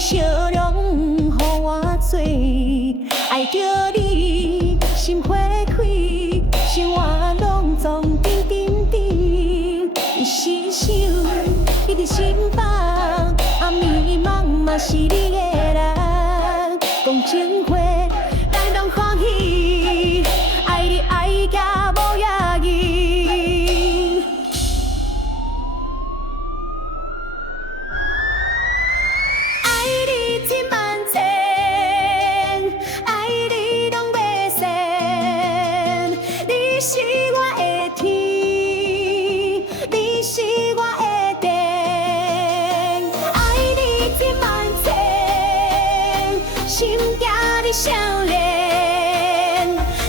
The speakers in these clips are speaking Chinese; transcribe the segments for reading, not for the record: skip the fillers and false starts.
笑容予我做，爱着你心花开，生活拢总甜甜甜。你是想，你伫心房，暗暝梦嘛是你的人，讲情话，咱拢欢喜，爱你爱甲无压抑。爱你千万千，爱你拢袂散。你是我的天，你是我的地。爱你千万千，心惊你少年，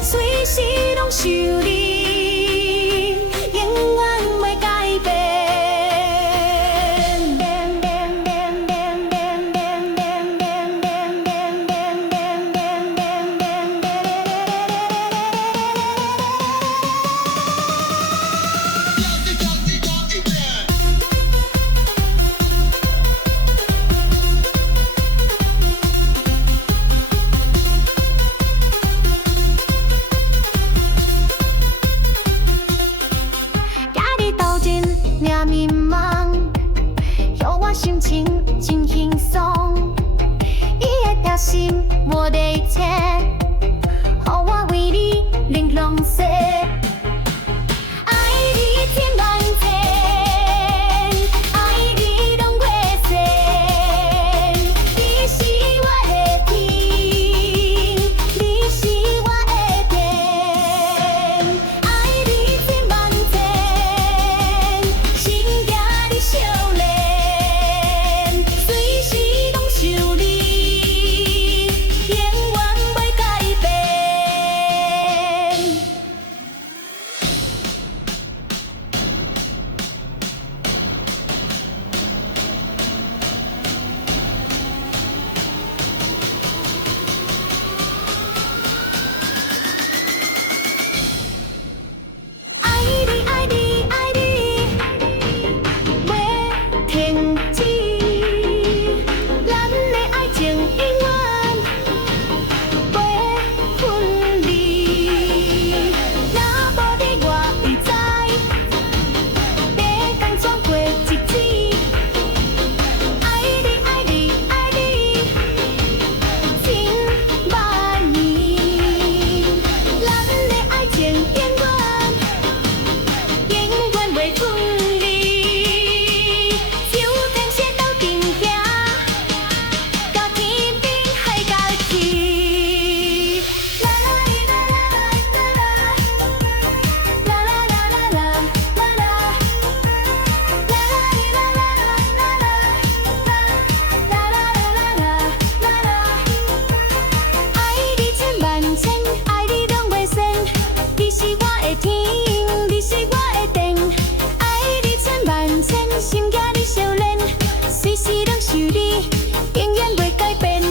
随时拢想你，永远袂改变。领迷茫，让我心情真轻松。伊的贴心，我的一切，让我为你玲珑色。爱你千万千，爱你拢袂散。你是我的天，你是我的地。爱你千万千。心惊你少年，随时拢想你，永远袂改变。爱你爱你爱你，要停止，咱的爱情永远袂分离。若无你我会知，白天怎过日子？爱你爱你爱你，千万年，咱的爱情永远袂分离。手牵线斗阵行，到天边海角去。啦啦哩啦啦啦啦，啦啦啦啦啦啦啦，啦啦哩啦啦啦啦，啦啦啦啦啦啦。爱你千万千，爱你拢袂散。你是我的天，你是我的地。爱你千万千，心惊你少年，随时拢想你，永远袂改变。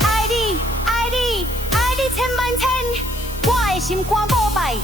爱你爱你爱你千万千，我的心肝膜拜。